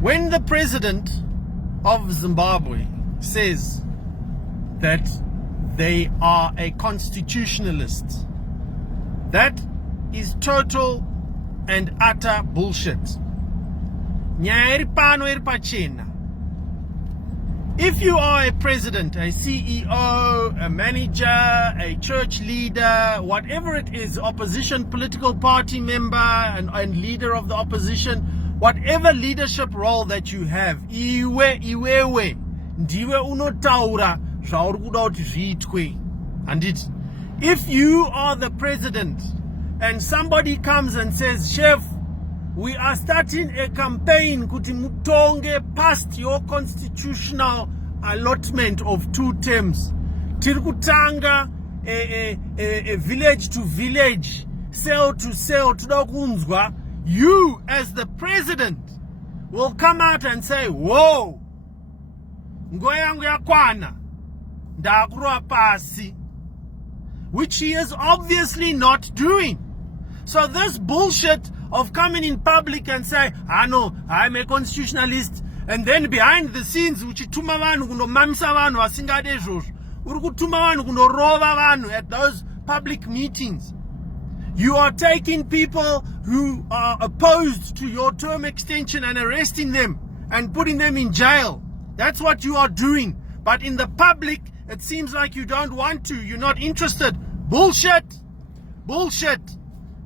When the president of Zimbabwe says that they are a constitutionalist, that is total and utter bullshit. If you are a president, a CEO, a manager, a church leader, whatever it is, opposition political party member and leader of the opposition, whatever leadership role that you have, iwewe ndiwe unotaura zvauri kuda kuti zviitwe. Handiti? If you are the president and somebody comes and says, Chef, we are starting a campaign kuti mutonge past your constitutional allotment of 2 terms. Tiri kutanga a village to village, cell to cell, toda kunzwa. You as the president will come out and say, whoa, nguva yangu yakwana, ndakurwa pasi, which he is obviously not doing. So this bullshit of coming in public and say, I know, I'm a constitutionalist, and then behind the scenes, uchituma vanhu kundomamisa vanhu vasingade izvozvo, uri kutuma vanhu kundorova vanhu at those public meetings. You are taking people who are opposed to your term extension and arresting them and putting them in jail. That's what you are doing. But in the public, it seems like you don't want to. You're not interested. Bullshit. Bullshit.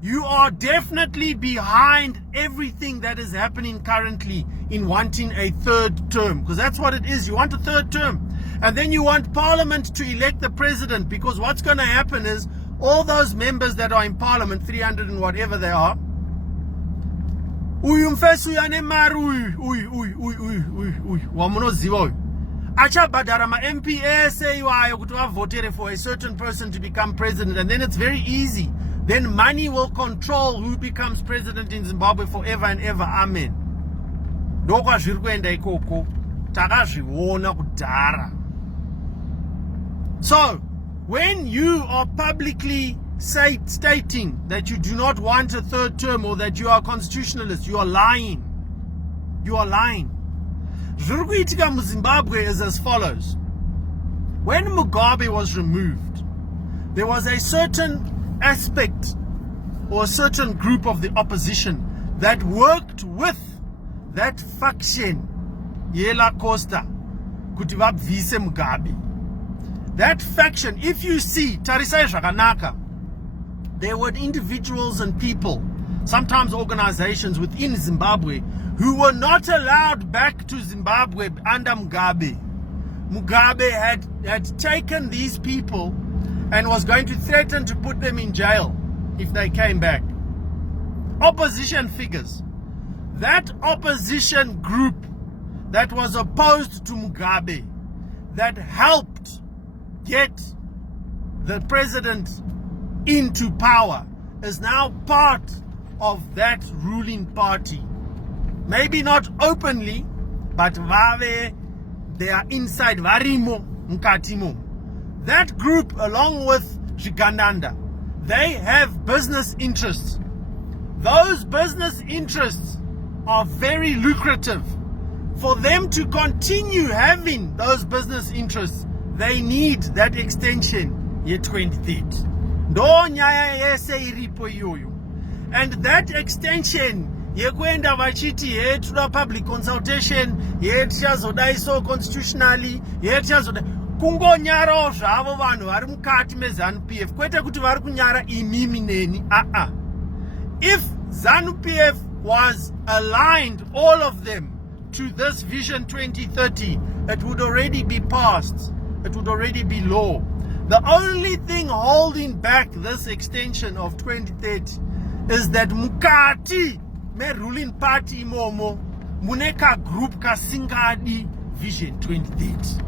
You are definitely behind everything that is happening currently in wanting a 3rd term. Because that's what it is. You want a 3rd term. And then you want Parliament to elect the president. Because what's going to happen is all those members that are in Parliament, 300 and whatever they are, achabhadhara ma-MP ese iwayo kuti vavotere for a certain person to become president, and then it's very easy. Then money will control who becomes president in Zimbabwe forever and ever. Amen. Ndokwazviri kuenda ikoko, takazviona kudhara. So when you are publicly stating that you do not want a 3rd term or that you are a constitutionalist, you are lying. You are lying. Zviri kuitika muZimbabwe is as follows. When Mugabe was removed, there was a certain aspect or a certain group of the opposition that worked with that faction, Yela Costa, kuti vabvise Mugabe. That faction, if you see, Tarisai Shaganaka, there were individuals and people, sometimes organizations within Zimbabwe, who were not allowed back to Zimbabwe under Mugabe. Mugabe had taken these people and was going to threaten to put them in jail if they came back. Opposition figures. That opposition group that was opposed to Mugabe, that helped get the president into power, is now part of that ruling party. Maybe not openly, but they are inside varimo mkatimo. That group, along with Zvigananda, they have business interests. Those business interests are very lucrative. For them to continue having those business interests, they need that extension year 2030. And that extension, yekuenda vachiti yetuda public consultation, yetichazodaiso constitutionally, yetichazoda kungonyarawo zvavo vanhu vari mukati meZANU-PF, kwete kuti vari kunyara imimi neni. If ZANU-PF was aligned, all of them, to this Vision 2030, it would already be passed. It would already be law. The only thing holding back this extension of 2030 is that mukati me ruling party momo muneka group kasingadi Vision 2030.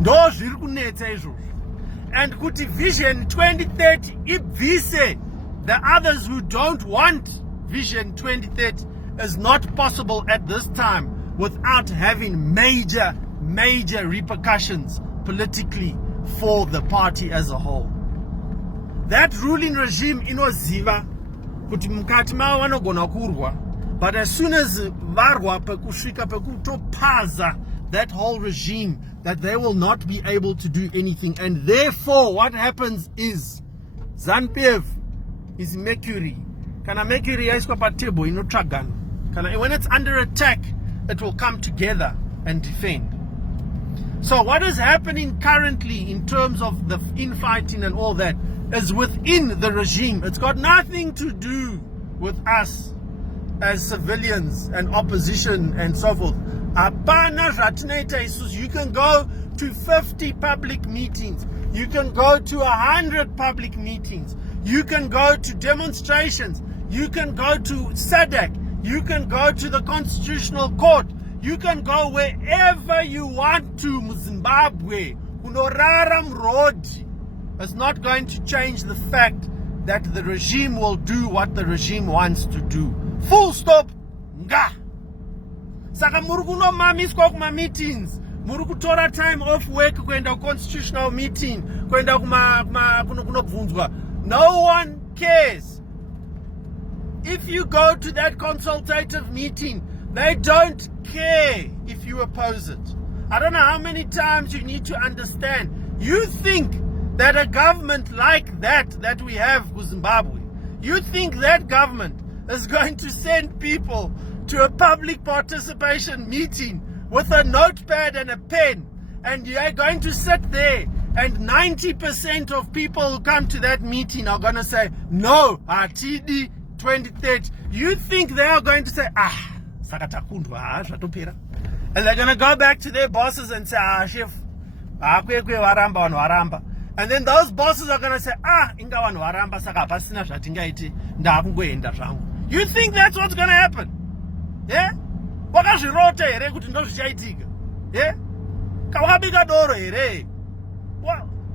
Ndo zviri kunetsa izvozvo. And kuti Vision 2030 ibvise the others who don't want Vision 2030 is not possible at this time without having major repercussions politically for the party as a whole. That ruling regime inoziva kuti mukati mavo vanogona kurwa, but as soon as varwa pekusvika pekutopaza that whole regime, that they will not be able to do anything. And therefore what happens is ZANU-PF is Mercury. Kana Mercury yaiswa pa table inotsvagana. Kana when it's under attack, it will come together and defend. So what is happening currently in terms of the infighting and all that is within the regime. It's got nothing to do with us as civilians and opposition and so forth. You can go to 50 public meetings. You can go to 100 public meetings. You can go to demonstrations. You can go to SADC. You can go to the Constitutional Court. You can go wherever you want to. Zimbabwe, Unoraram Road. It's not going to change the fact that the regime will do what the regime wants to do. Full stop. Nga. Saka murukuno mamiswa kuma meetings. Murukutora time off work kwenda constitutional meeting. Kwenda kunobvunzwa. No one cares. If you go to that consultative meeting, they don't care if you oppose it. I don't know how many times you need to understand. You think that a government like that we have with Zimbabwe, you think that government is going to send people to a public participation meeting with a notepad and a pen, and you're going to sit there and 90% of people who come to that meeting are going to say, no, TD 2030. You think they are going to say, sakatakundwa, zvatopera. And they're going to go back to their bosses and say, chef, waramba. And then those bosses are going to say, inga vanhu varamba saka hapasina zvatingaiti ndakungoenda zvangu. You think that's what's going to happen? Yeah? Wakazvirota here kuti ndo zvichaitika? Yeah? Kawakabika doro here?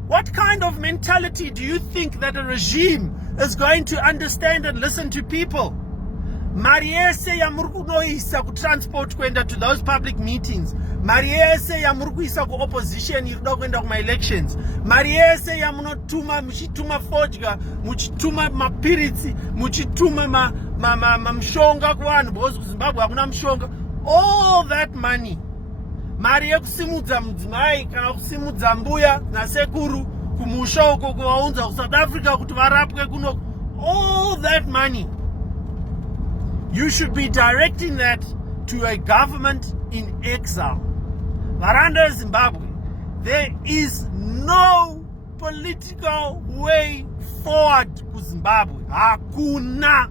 What kind of mentality do you think that a regime is going to understand and listen to people? Mari yese yamuri kunoisa kutransport kuenda to those public meetings. Mari yese yamuri kuisa ku-opposition irikuda kuenda kuma-elections. Mari yese yamunotuma, muchituma fodya, muchituma mapiritsi, muchituma mshonga kuvanhu, because kuZimbabwe hakuna mshonga. All that money. Mari yekusimudza mudzimai kana kusimudza mbuya nasekuru kumusha uko kuvaunza kuSouth Africa kuti varapwe kuno. All that money. You should be directing that to a government in exile. Varanda Zimbabwe, there is no political way forward to Zimbabwe. Hakuna.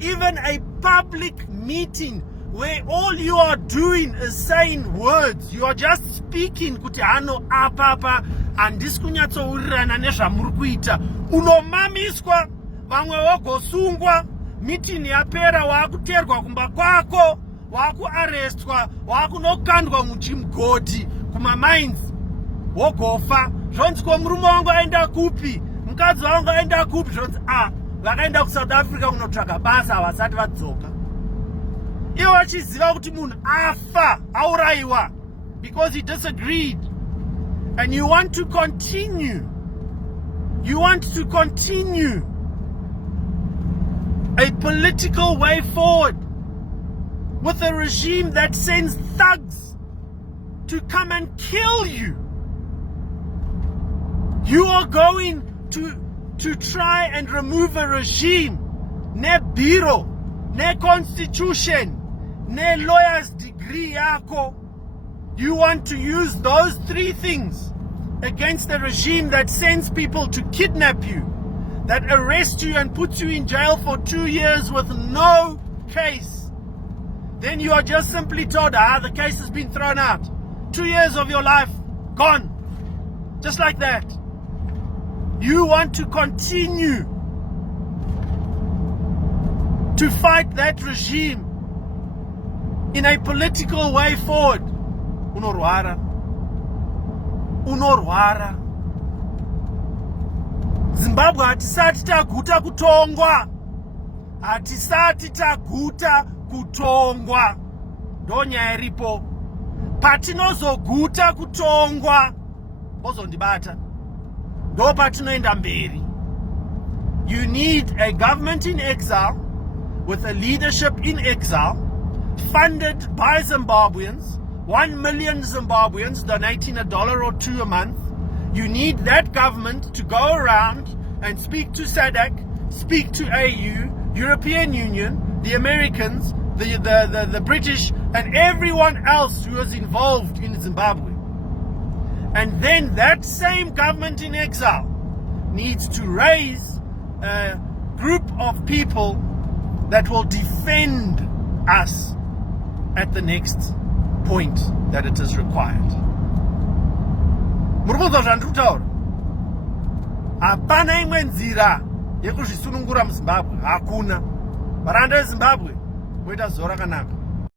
Even a public meeting where all you are doing is saying words. You are just speaking kuti hano apapa andisikunyatsowirirana nezvamuri kuita. Unomamiswa, vamwe vogosungwa. Meeting yapera wakuterwa kumba kwako, wakuarrestwa, wakunokandwa muchimugodi kuma mines, wogofa. Zvonzi murume wangu aenda kupi, mukadzi wangu aenda kupi, zvonzi vakaenda kuSouth Africa kunotsvaga basa vasati vadzoka. Ivo vachiziva kuti munhu afa, auraiwa, because he disagreed. And you want to continue. You want to continue a political way forward with a regime that sends thugs to come and kill you. You are going to try and remove a regime, ne bureau, ne constitution, ne lawyer's degree yako. You want to use those three things against a regime that sends people to kidnap you, that arrests you and puts you in jail for 2 years with no case. Then you are just simply told, the case has been thrown out. 2 years of your life, gone. Just like that. You want to continue to fight that regime in a political way forward. Unorwara. Zimbabwe hatisati taguta kutongwa. Hatisati taguta kutongwa. Ndonyaya iripo. Patinozoguta kutongwa, bozondibata, ndo patinoenda mberi. You need a government in exile with a leadership in exile, funded by Zimbabweans, 1 million Zimbabweans donating $1 or $2 a month. You need that government to go around and speak to SADC, speak to AU, European Union, the Americans, the British, and everyone else who is involved in Zimbabwe. And then that same government in exile needs to raise a group of people that will defend us at the next point that it is required. Hapana imwe nzira yekuzvisunungura muZimbabwe, hakuna. Varanda veZimbabwe voita zora kanaka.